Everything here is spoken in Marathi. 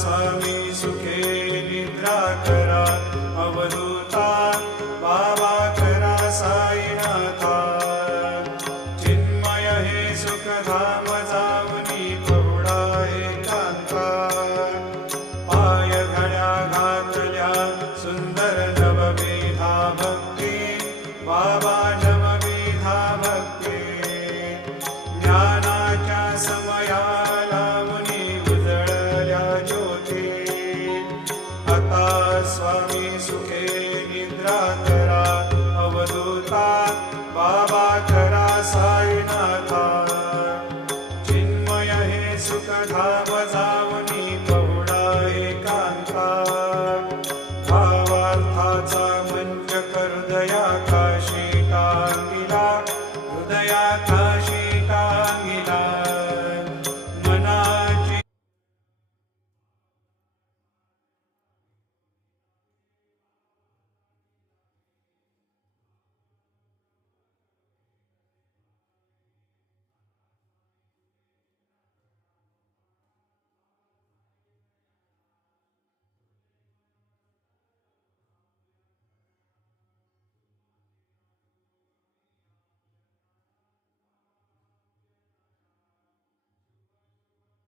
स्वामी सुखे निद्रा करा अवधूता बाबा करा साईनाथा चिन्मय हे सुखधाम जाऊनी प्रौढा एकांता पाय घड्या घातल्या सुंदर नवविधा भक्ती बाबा नवविधा भक्ती ज्ञानाच्या समयाला मुनी उजळल्या ज्योती आता स्वामी सुखे निद्रा करा अवधूता बाबा करा साईनाथा चिन्मय हे सुखधाम जाऊनी